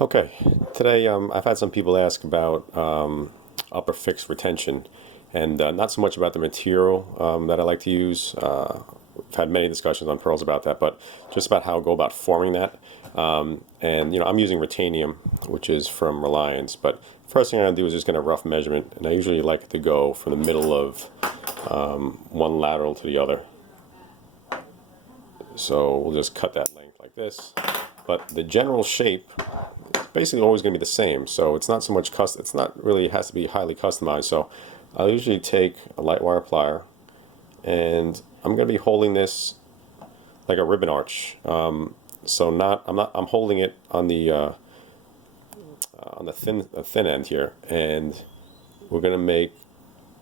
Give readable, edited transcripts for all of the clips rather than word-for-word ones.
Okay, today I've had some people ask about upper fixed retention, and not so much about the material that I like to use. I've had many discussions on pearls about that, but just about how I go about forming that. And I'm using Retanium, which is from Reliance. But first thing I'm gonna do is just get a rough measurement, and I usually like it to go from the middle of one lateral to the other. So we'll just cut that length like this. But the general shape is basically always going to be the same. So it's not so much it's not really, it has to be highly customized. So I'll usually take a light wire plier, and I'm going to be holding this like a ribbon arch. I'm holding it on the thin end here, and we're going to make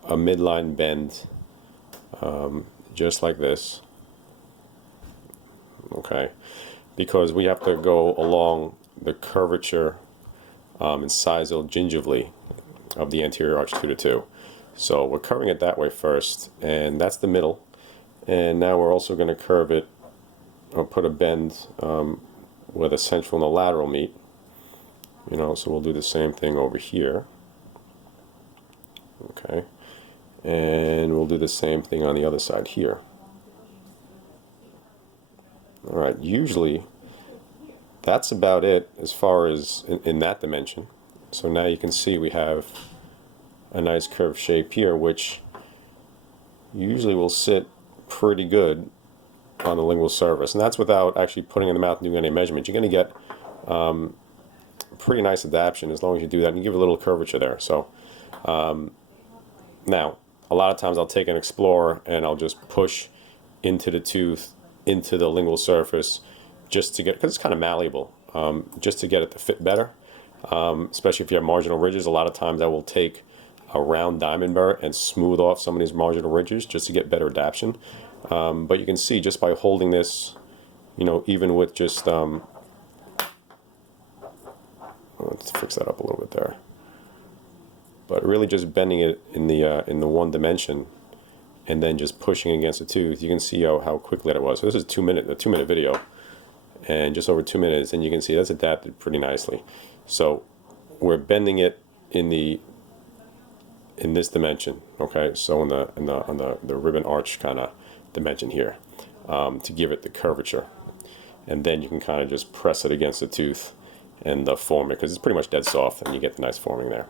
a midline bend, just like this. Okay, because we have to go along the curvature incisal gingivally of the anterior arch 2 to 2. So we're curving it that way first, and that's the middle. And now we're also going to curve it, or put a bend where the central and the lateral meet. So we'll do the same thing over here. Okay, and we'll do the same thing on the other side here. All right, usually that's about it as far as in that dimension. So now you can see we have a nice curved shape here, which usually will sit pretty good on the lingual surface. And that's without actually putting it in the mouth and doing any measurement. You're going to get pretty nice adaptation as long as you do that and you give a little curvature there. So now, a lot of times I'll take an Explorer and I'll just push into the tooth, into the lingual surface, just to get, because it's kind of malleable, just to get it to fit better. Especially if you have marginal ridges, a lot of times I will take a round diamond burr and smooth off some of these marginal ridges just to get better adaptation. But you can see just by holding this, even with just, let's fix that up a little bit there. But really just bending it in the one dimension, and then just pushing against the tooth, you can see how quickly that was. So this is a 2-minute video, and just over 2 minutes, and you can see that's adapted pretty nicely. So we're bending it in this dimension, okay? So on the ribbon arch kind of dimension here, to give it the curvature, and then you can kind of just press it against the tooth and form it, because it's pretty much dead soft, and you get the nice forming there.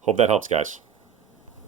Hope that helps, guys.